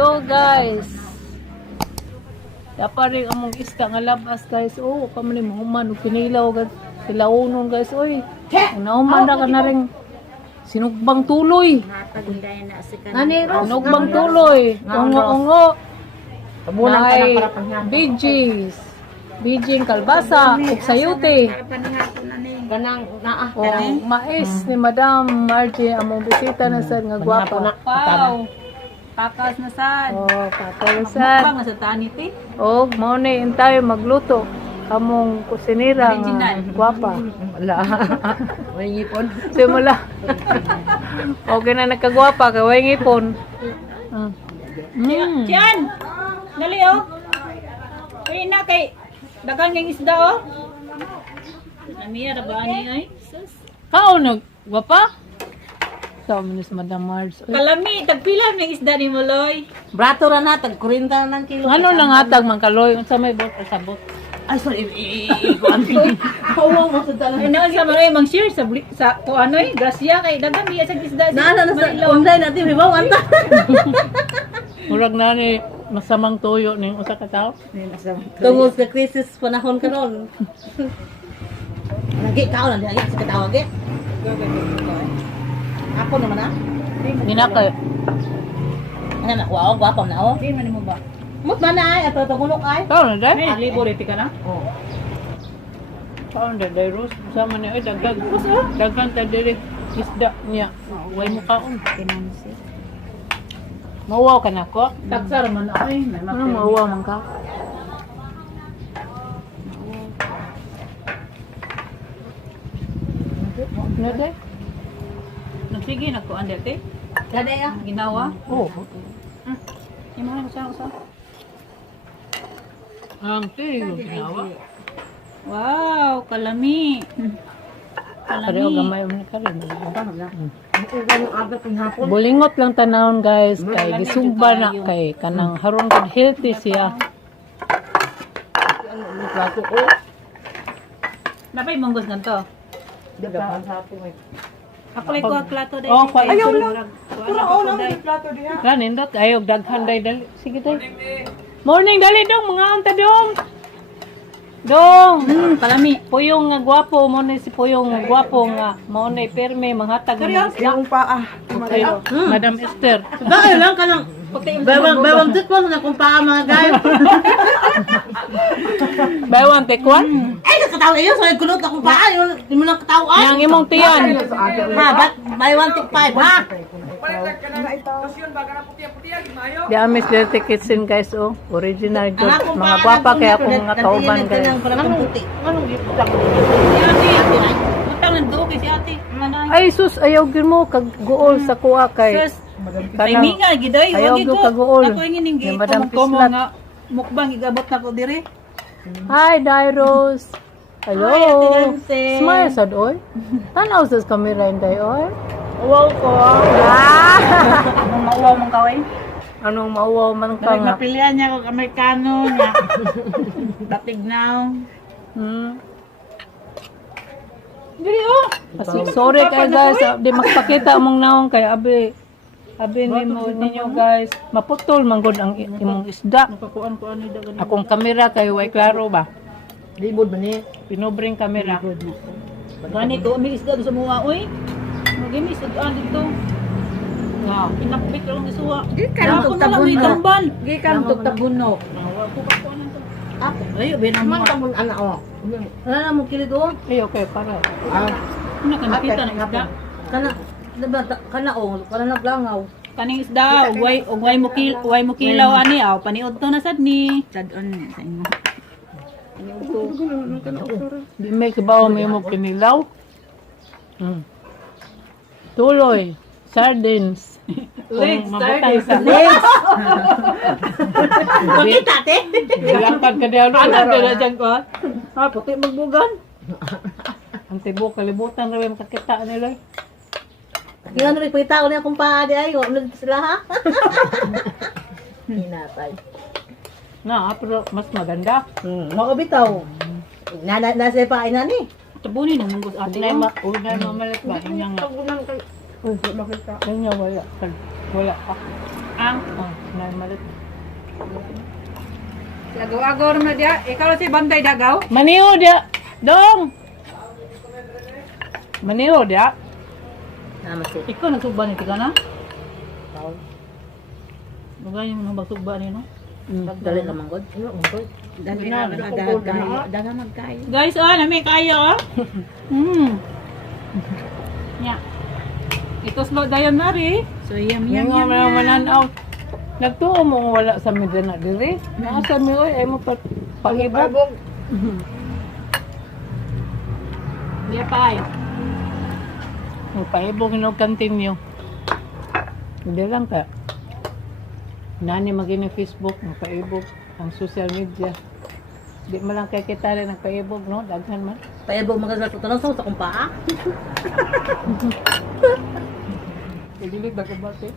So guys, dapat rin among isda nga labas guys. Oh, kamo ni mahuman ug kinilaw guys. Sila unon guys. Oy, nauman na ka na rin sinugbang tuloy. Sinugbang tuloy. Ungo-ungo. Kabulang ka Nay, ng parapan niya. BGs. BG kalbasa ug sayote. Ganang naa. Oh, mais ni Madam Margie among bisita na sad nga gwapa. Wow. Takas na sad. Oh, kapalisan. Bang sa tani ti. Og mao ni intay magluto. Kamong kusinira Original. nga gwapa. Wala. May ngipon. Simula. okay na nagkagwapa kay way ngipon. Ah. Mm. Tiyan. Dali oh. Kaya na kay dagan ng isda oh. Namiya ra ba ani ay? Sus. Kao nag gwapa? Sa so, sa Madam Marge. Kalami tagpila ng isda ni Moloy. Brato ra na, tag 40 na ng kilo. Ano nang hatag man kaloy unsa may bot sa bot? Ay, sorry. Ikuan ko. Hawa mo sa talang. Ay na sa mga mang share sa sa ko ano eh grasya kay dagan biya sa isda. Nana na sa online natin. May bawang ta. Murag na ni masamang tuyo ning usa ka tawo. Tungod sa krisis panahon karon. Lagi ka na lagi sa katawag eh. Ako naman ah. Ginaka Ano na, wow, guwapo na oh. Di man mo ba? Mut ba na ay, ato tungulok ay. Kao na dai? Ay libo reti ka na. Oh. Kao na dai Rose sama ni ay dagdag. Daghan ta diri isda niya. Way mo kaon. Kinansi. Mawaw ka na ko. Taksar man ay may Ano mawaw man ka? Na dai? Nagsige na ko ande te. Dada ya. Ginawa. Oh. Imo na sa sa. Ang tiyo ginawa. Wow, kalami. Pareho Kalami. gamay mo ka rin. Ang abot ng hapon. Bulingot lang tanawon guys kay gisugba na kay kanang haron gud healthy siya. Plato ko. Napay monggos ganto. Dapat ang hapon eh. Ako lay ko ang plato dai. Oh, kwa- Ayaw lang. Pura una dai. Kanin dot ayog daghan day dali. Sige day. Morning dali dong mga anta dong. Dong. Hmm, kalami. Puyong nga gwapo mo ni si Puyong nga gwapo nga mo ni perme manghatag ng isda. Yung pa ah. Okay. Madam Esther. Dahil lang ka lang. Bawang bawang tit mo na kung pa mga guys. Buy one take one. Ay, nakatawa yun. So, kulot akong paa. Yun, Hindi mo lang katawan. Yang imong tiyan. Ma, ba't buy one take five, ha? Di amis dirty kitchen guys oh. Original akong Mga paa, gwapa kaya akong mga kauban guys. parang puti. Anong giputang? Si ate. Utang ng duki si ate. Manay. Ay sus ayaw gyud mo kag guol sa kuha kay Sus. Ay minga gidoy. Ayaw Wagi ko kaguol. Ako Yung gi. Madam Pislat. nga mukbang igabot na ko dire. Hi Dairos. Hello. Hi, Ate Nancy. Smile sad oy. Tanaw sa camera inday oy. Wow ko. Ah! Anong mauwaw mong kaway? Anong mauwaw man ka nga. mapilian niya kung Amerikano niya. Datig now. Hmm. Dili oh. Sorry kay guys, ah, di magpakita among naong kay abi abi ni mo ninyo guys. Maputol man gud ang i- imong isda. Napakuan ko ano dagan. Akong kamera kay way klaro ba. Libod ba ni? Pinobring kamera. Gani ko may isda sa mga oy. Magimi isda dito. Nga. Pinakbit lang isuwa. Gikan Ako tug na lang may tabuno. tambal. Gikan tug tabuno. Ah, Ayo ben ang man mga. tabun ana oh. Wala na mo kilid oh. Ay okay para. Ah, Ano ka nakita ng isda? kana ta- kana oh, naglangaw. Kaning isda, ugway ugway mo kil, ugway mo kilaw ani aw paniod to na sad ni. Sad-on ni sa imo. Di may kibaw may mo kinilaw. Hmm. Tuloy. Sardines. Legs, Kung mabutang sa Legs. Makita te. Dilangkad ka diyan. Ano ka dyan ko? Ha, puti magbugan. Ang tibo kalibutan ra yung makakita nila. Yan rin pita ko niya kung paa di ay, ano dito sila ha? Hinatay. Na, pero mas maganda. Hmm, makabitaw. Na na nasa pa ina ni. Tabunin ang munggos ate. Unay ma, unay mamalit ba? Inya nga. Inya wala. Wala pa. Ang Oh, nay malit. agaw-agaw naman dia. Ikaw si Bantay Dagaw. Maniho dia. Dong. Maniho dia. Naman si Ikaw nagsugba ni tika na? Paul. Bagay mo nang bagsugba ni no? Dali ka manggod. Iyo, manggod. Dali na, nagkakayo. Daga magkayo. Guys, oh, nami kayo, oh. Mm. Nya. Ito slow dayon na ri. So, yum, Yung nga mga mananaw. Nagtuo mo wala sa media na diri. Nasa mi oy ay mo pa pangibog. Dia pa ay. Mo paibog no continue. Hindi lang ka. Nani maging ng Facebook, mo paibog ang social media. Di mo lang kay kita rin ang paibog, no? Daghan man. Payabog mga sa tutanong sa kung paa. Igilig na kabate.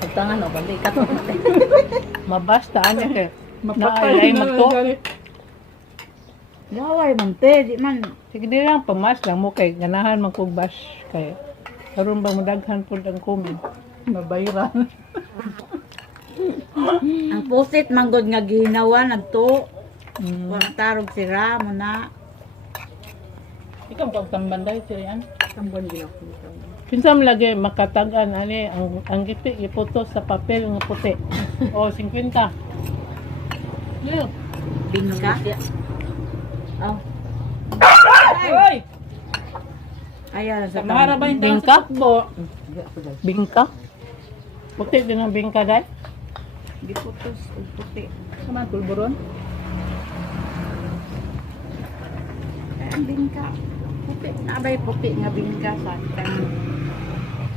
Pagtangan o, balik ka to. Mabasta anya kay. Naay magto. Gaway man te, di man. Sige di lang pamas lang mo kay ganahan man kog bash kay karon ba madaghan pud ang comment. Mabayran. Ang pusit manggod nga ginawa nagto. Mm. Wala tarog sira mo na. Ikaw kag tambanday siya yan. Tambon ginawa. Kinsa man lagi makatagan ani ang ang gipi iputo sa papel nga puti. o 50. Yeah. Bingka. Oh. Oy, Ayan sa mahara ba yung bingka? Bingka? Puti din ang bingka dai. Giputos ug puti. Sama pulburon. Ang bingka. Puti. Nabay puti nga bingka sa kan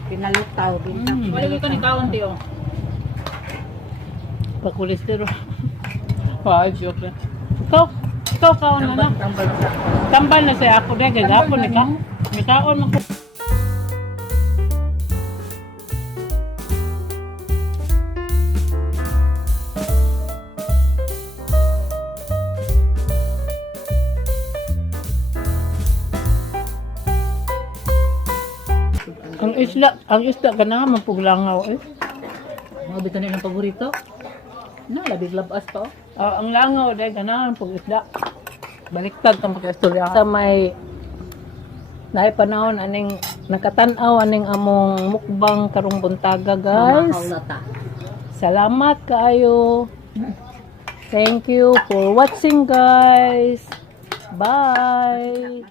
pinalutaw bingka. Mm. Wala ka ni kaon ti oh. Pakulistero. Wow, joke lang. Ikaw, ikaw kaon na na. Tambal sa. Na siya ako na, gagapon ni ka. May kaon man ko. Ang isla, ang isla ka na man puglangaw eh. Mga bitan nilang paborito. Na labi labas pa oh. Ah, ang langaw dahil ganahan pag isda. Baliktad ang pagkastorya. Sa may naay panahon aning nakatanaw aning among mukbang karong buntaga guys. Salamat kaayo. Thank you for watching guys. Bye.